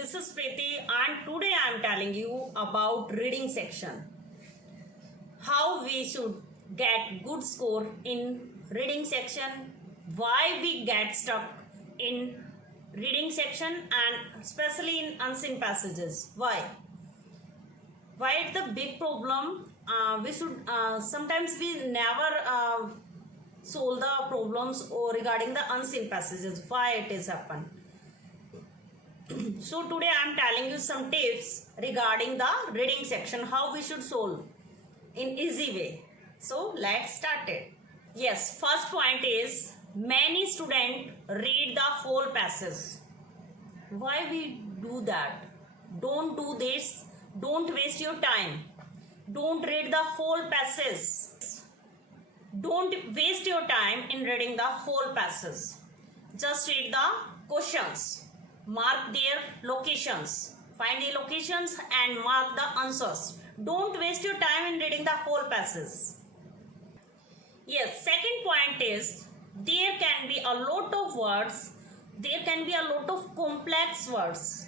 this is Preeti and today I am telling you about reading section. How we should get good score in reading section, why we get stuck in reading section and especially in unseen passages. Why it's a big problem. We should sometimes we never solve the problems or regarding the unseen passages, why it is happen. So today I am telling you some tips regarding the reading section, how we should solve in easy way. So let's start it. Yes, first point is many students read the whole passage. Why we do that? Don't do this. Don't waste your time. Don't read the whole passage. Don't waste your time in reading the whole passage. Just read the questions. Mark their locations. Find the locations and mark the answers. Don't waste your time in reading the whole passage. Yes, second point is there can be a lot of words. There can be a lot of complex words.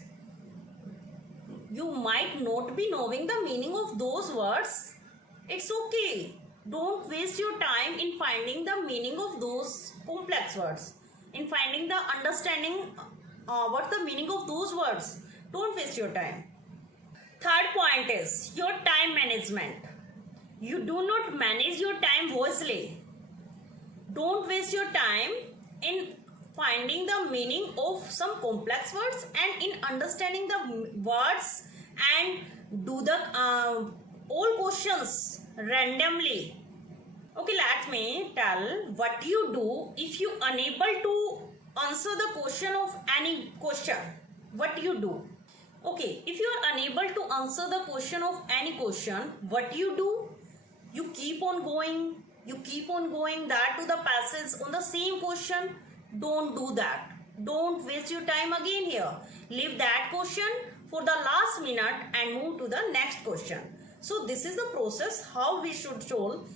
You might not be knowing the meaning of those words. It's okay. Don't waste your time in finding the meaning of those complex words. In finding the understanding what's the meaning of those words. Don't waste your time. Third point is your time management. You do not manage your time wisely. Don't waste your time in finding the meaning of some complex words and in understanding the words and do the all questions randomly. Okay, let me tell what you do if you unable to answer the question of any question. What you do? Okay, if you are unable to answer the question of any question, what you do? You keep on going. You keep on going that to the passage on the same question. Don't do that. Don't waste your time again here. Leave that question for the last minute and move to the next question. So this is the process how we should solve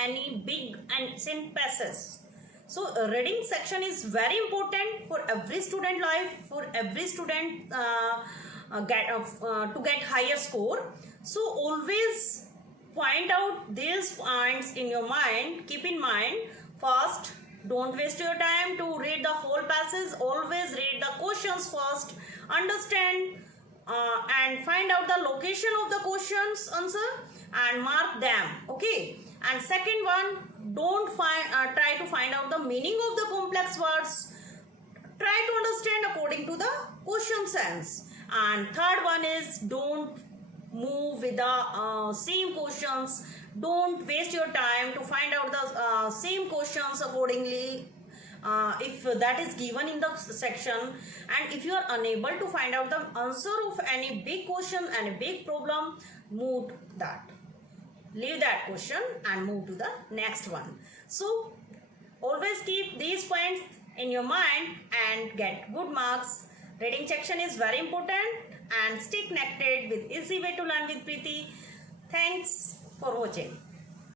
any big and thin passage. So reading section is very important for every student life, for every student to get higher score. So always point out these points in your mind. Keep in mind, first, don't waste your time to read the whole passage. Always read the questions first. Understand and find out the location of the questions answer and mark them. Okay. And second one, don't try to find out the meaning of the complex words. Try to understand according to the question sense. And third one is don't move with the same questions. Don't waste your time to find out the same questions accordingly if that is given in the section. And if you are unable to find out the answer of any big question and a big problem, move that. Leave that question and move to the next one. So always keep these points in your mind and get good marks. Reading section is very important and stay connected with Easy Way to Learn with Preeti. Thanks for watching.